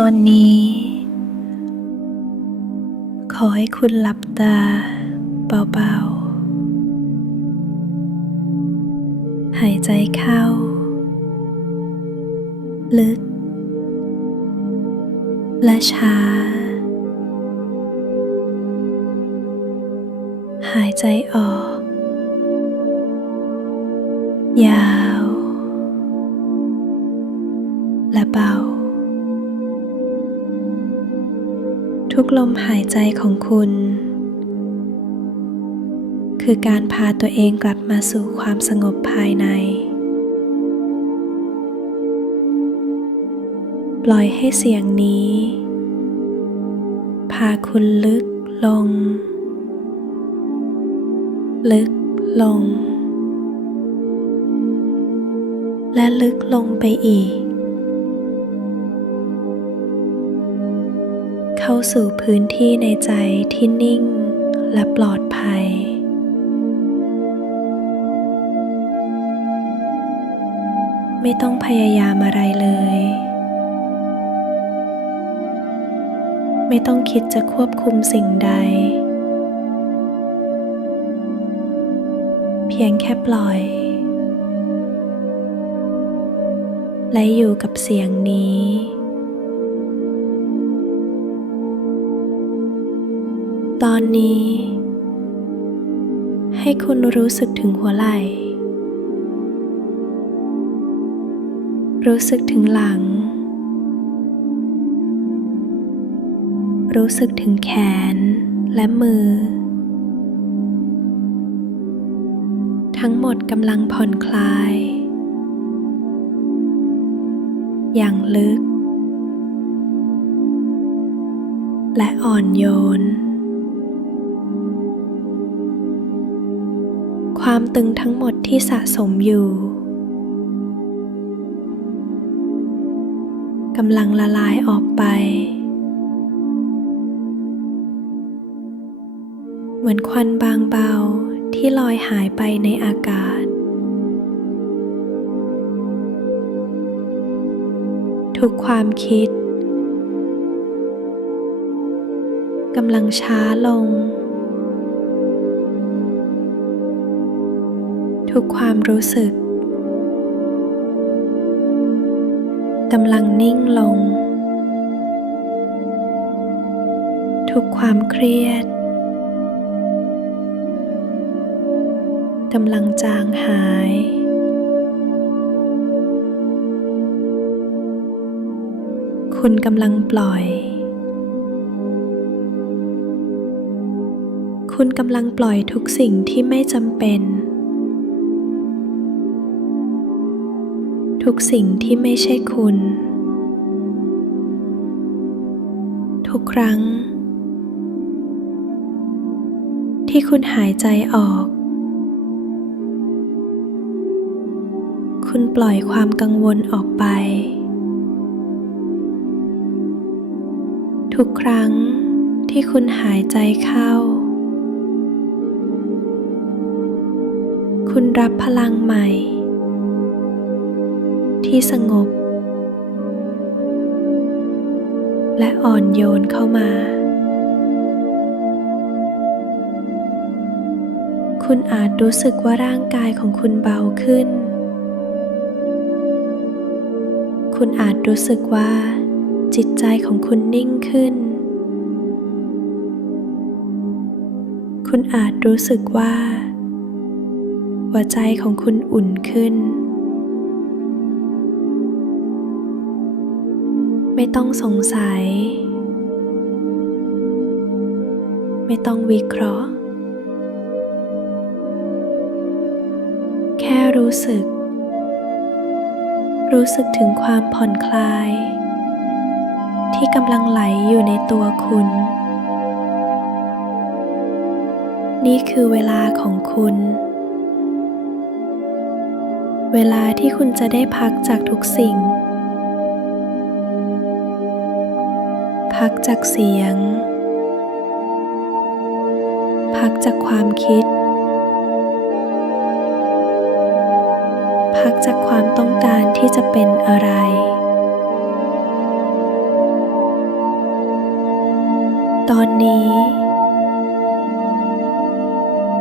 ตอนนี้ ขอให้คุณหลับตาเบาๆ หายใจเข้า ลึก และช้า หายใจออก ยาว และเบา ทุกลมหายใจของคุณ คือการพาตัวเองกลับมาสู่ความสงบภายใน ปล่อยให้เสียงนี้ พาคุณลึกลง ลึกลง และลึกลงไปอีก เข้าสู่พื้นที่ในใจที่นิ่งและปลอดภัย ไม่ต้องพยายามอะไรเลย ไม่ต้องคิดจะควบคุมสิ่งใด เพียงแค่ปล่อย และอยู่กับเสียงนี้ ตอนนี้ ให้คุณรู้สึกถึงหัวไหล่ รู้สึกถึงหลัง รู้สึกถึงแขนและมือ ทั้งหมดกำลังผ่อนคลาย อย่างลึกและอ่อนโยน ความตึงทั้งหมดที่สะสมอยู่กำลังละลายออกไป เหมือนควันบางเบาที่ลอยหายไปในอากาศ ทุกความคิดกำลังช้าลง ทุกความรู้สึกกำลังนิ่งลง ทุกความเครียดกำลังจางหาย คุณกำลังปล่อย คุณกำลังปล่อยทุกสิ่งที่ไม่จำเป็น ทุกสิ่งที่ไม่ใช่คุณ ทุกครั้ง ที่คุณหายใจออก คุณปล่อยความกังวลออกไป ทุกครั้งที่คุณหายใจเข้า คุณรับพลังใหม่ ที่สงบ และอ่อนโยนเข้ามา คุณอาจรู้สึกว่าร่างกายของคุณเบาขึ้น คุณอาจรู้สึกว่า จิตใจของคุณนิ่งขึ้น คุณอาจรู้สึกว่า หัวใจของคุณอุ่นขึ้น ไม่ต้องสงสัย ไม่ต้องวิเคราะห์ แค่รู้สึก รู้สึกถึงความผ่อนคลาย ที่กำลังไหลอยู่ในตัวคุณ นี่คือเวลาของคุณ เวลาที่คุณจะได้พักจากทุกสิ่ง พักจากเสียง พักจากความคิด พักจากความต้องการที่จะเป็นอะไร ตอนนี้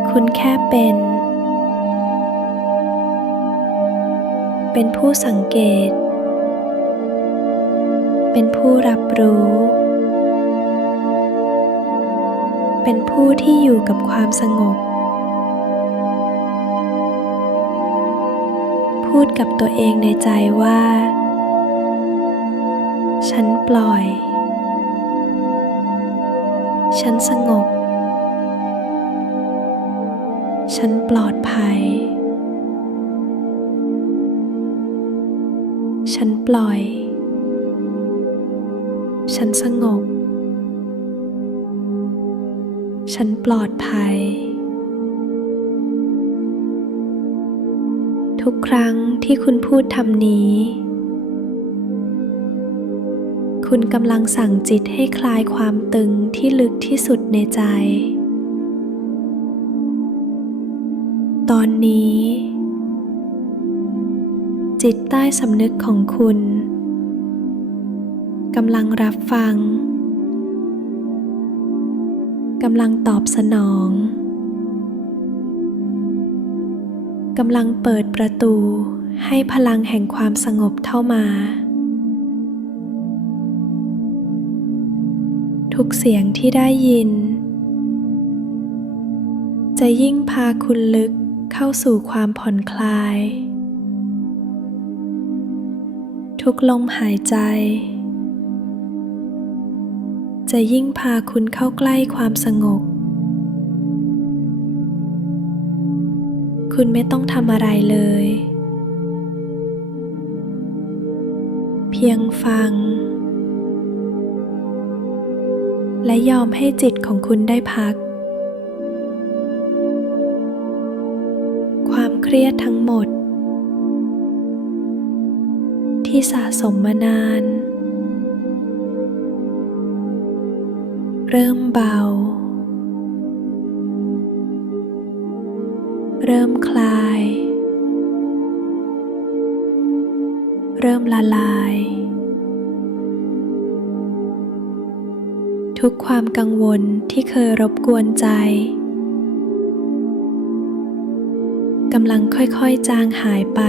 คุณแค่เป็น เป็นผู้สังเกตเป็นผู้รับรู้ เป็นผู้ที่อยู่กับความสงบ พูดกับตัวเองในใจว่า ฉันปล่อย ฉันสงบ ฉันปลอดภัย ฉันปล่อย ฉันสงบ ฉันปลอดภัย ทุกครั้งที่คุณพูดทำนี้ คุณกำลังสั่งจิตให้คลายความตึงที่ลึกที่สุดในใจ ตอนนี้ จิตใต้สำนึกของคุณกำลังรับฟัง กำลังตอบสนองกำลังเปิดประตูให้พลังแห่งความสงบเข้ามา ทุกเสียงที่ได้ยิน จะยิ่งพาคุณลึกเข้าสู่ความผ่อนคลาย ทุกลมหายใจ จะยิ่งพาคุณเข้าใกล้ความสงบ คุณไม่ต้องทำอะไรเลย เพียงฟัง และยอมให้จิตของคุณได้พัก ความเครียดทั้งหมด ที่สะสมมานาน เริ่มเบา เริ่มคลาย เริ่มละลาย ทุกความกังวลที่เคยรบกวนใจกำลังค่อยๆ จางหายไป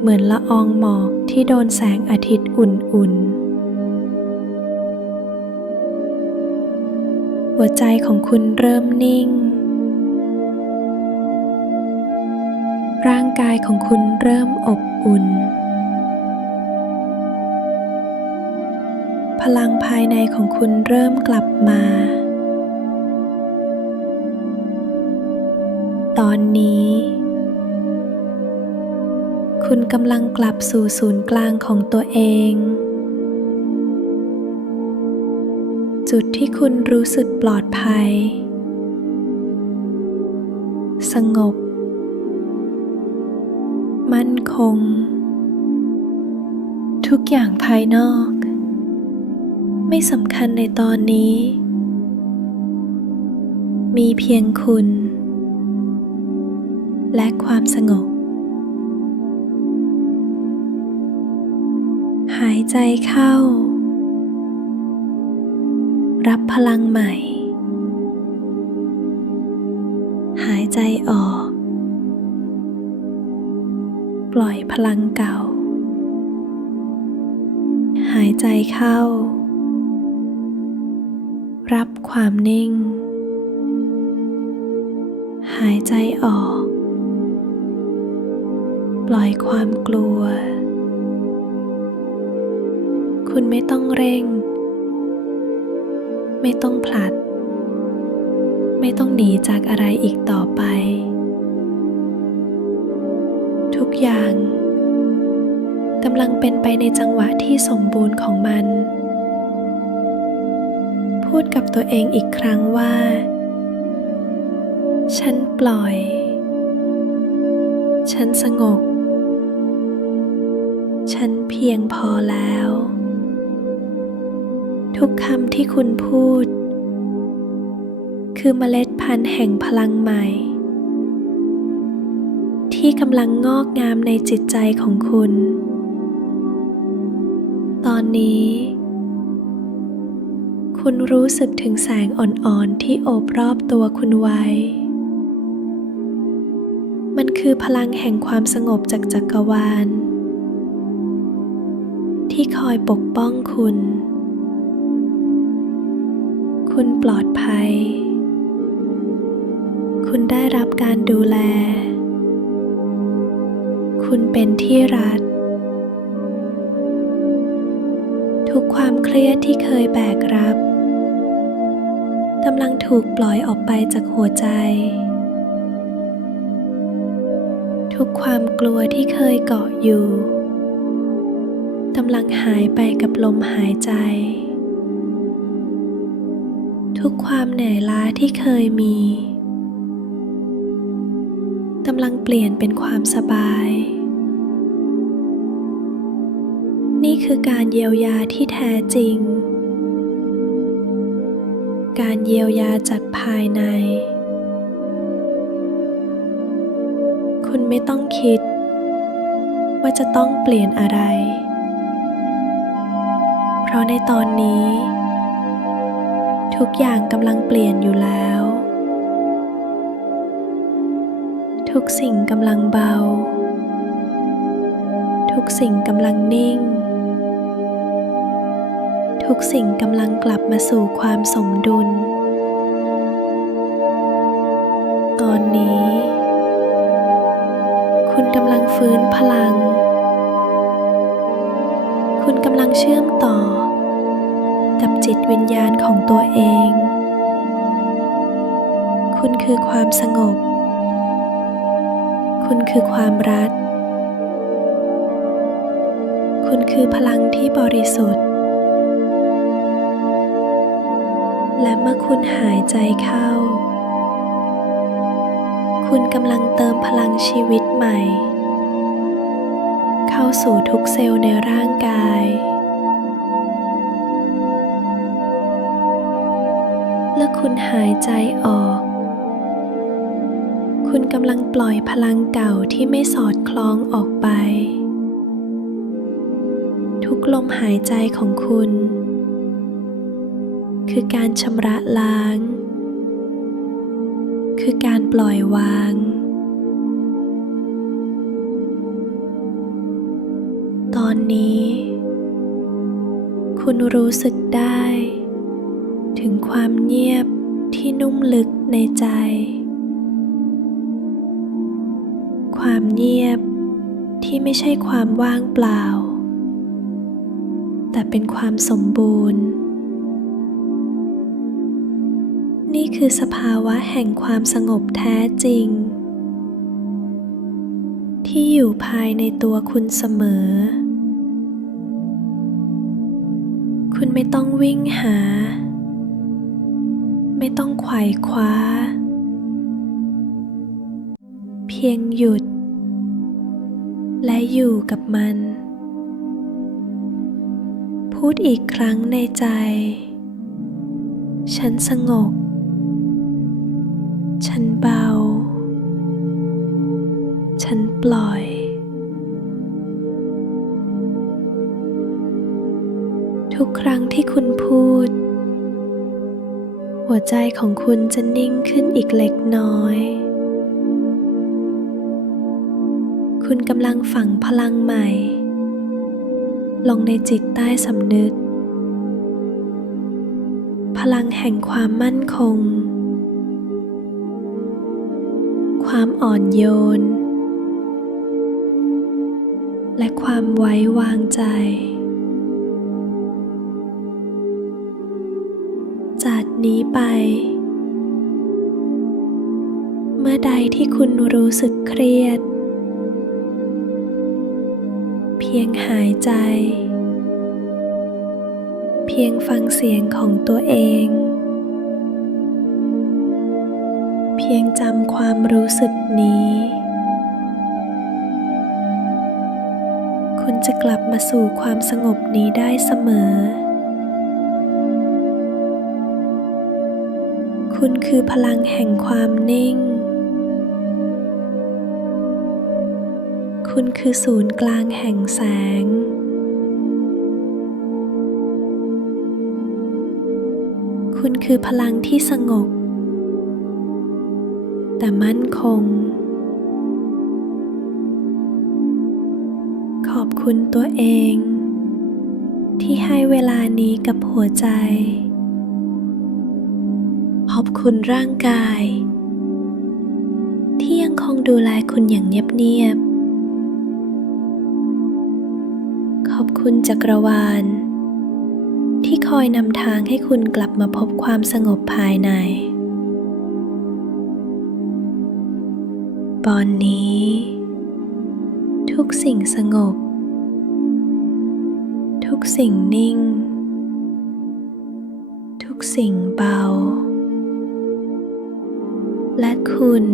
เหมือนละอองหมอกที่โดนแสงอาทิตย์อุ่นๆ หัวใจของคุณเริ่มนิ่ง ร่างกายของคุณเริ่มอบอุ่น พลังภายในของคุณเริ่มกลับมา ตอนนี้ คุณกำลังกลับสู่ศูนย์กลางของตัวเอง จุดที่คุณรู้สึกปลอดภัย สงบ มั่นคง ทุกอย่างภายนอก ไม่สำคัญในตอนนี้ มีเพียงคุณ และความสงบ หายใจเข้า รับพลังใหม่ หายใจออก ปล่อยพลังเก่า หายใจเข้า รับความนิ่ง หายใจออก ปล่อยความกลัว คุณไม่ต้องเร่ง ไม่ต้องผลัด ไม่ต้องหนีจากอะไรอีกต่อไป ทุกอย่างกำลังเป็นไปในจังหวะที่สมบูรณ์ของมัน พูดกับตัวเองอีกครั้งว่า ฉันปล่อย ฉันสงบ ฉันเพียงพอแล้ว ทุกคำที่คุณพูด คือเมล็ดพันธุ์แห่งพลังใหม่ ที่กำลังงอกงามในจิตใจของคุณ ตอนนี้คคุณรู้สึกถึงแสงอ่อนๆที่โอบรอบตัวคุณไว้ มันคือพลังแห่งความสงบจากจักรวาล ที่คอยปกป้องคุณ คุณปลอดภัย คุณได้รับการดูแล คุณเป็นที่รักทุกความเครียดที่เคยแบกรับกำลังถูกปล่อยออกไปจากหัวใจ ทุกความกลัวที่เคยเกาะอยู่กำลังหายไปกับลมหายใจ ทุกความเหนื่อยล้าที่เคยมีกำลังเปลี่ยนเป็นความสบาย นี่คือการเยียวยาที่แท้จริง การเยียวยาจากภายใน คุณไม่ต้องคิด ว่าจะต้องเปลี่ยนอะไร เพราะในตอนนี้ ทุกอย่างกำลังเปลี่ยนอยู่แล้ว ทุกสิ่งกำลังเบา ทุกสิ่งกำลังนิ่ง ทุกสิ่งกำลังกลับมาสู่ความสมดุล ตอนนี้ คุณกำลังฟื้นพลัง คุณกำลังเชื่อมต่อ วิญญาณของตัวเอง คุณคือความสงบ คุณคือความรัก คุณคือพลังที่บริสุทธิ์ และเมื่อคุณหายใจเข้า คุณกำลังเติมพลังชีวิตใหม่ เข้าสู่ทุกเซลล์ในร่างกาย คุณหายใจออก คุณกำลังปล่อยพลังเก่าที่ไม่สอดคล้องออกไป ทุกลมหายใจของคุณ คือการชำระล้าง คือการปล่อยวางตอนนี้ คุณรู้สึกได้ ถึงความเงียบที่นุ่มลึกในใจ ความเงียบที่ไม่ใช่ความว่างเปล่า แต่เป็นความสมบูรณ์ นี่คือสภาวะแห่งความสงบแท้จริง ที่อยู่ภายในตัวคุณเสมอ คุณไม่ต้องวิ่งหา ไม่ต้องไขว่คว้า เพียงหยุด และอยู่กับมัน พูดอีกครั้งในใจ ฉันสงบ ฉันเบา ฉันปล่อยทุกครั้งที่คุณพูด หัวใจของคุณจะนิ่งขึ้นอีกเล็กน้อย คุณกำลังฝังพลังใหม่ ลงในจิตใต้สำนึก พลังแห่งความมั่นคง ความอ่อนโยน และความไว้วางใจ นี้ไป เมื่อใดที่คุณรู้สึกเครียด เพียงหายใจ เพียงฟังเสียงของตัวเอง เพียงจำความรู้สึกนี้ คุณจะกลับมาสู่ความสงบนี้ได้เสมอ คุณคือพลังแห่งความนิ่ง คุณคือศูนย์กลางแห่งแสง คุณคือพลังที่สงบ แต่มั่นคง ขอบคุณตัวเอง ที่ให้เวลานี้กับหัวใจ อบคุณร่างกาย ที่ยังคงดูแลคุณอย่างเงียบๆ ขอบคุณจักรวาล ที่คอยนำทางให้คุณกลับมาพบความสงบภายใน ตอนนี้ ทุกสิ่งสงบ ทุกสิ่งนิ่ง ทุกสิ่งเบา และคุณ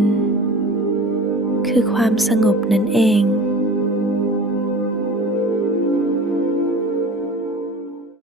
คือความสงบนั่นเอง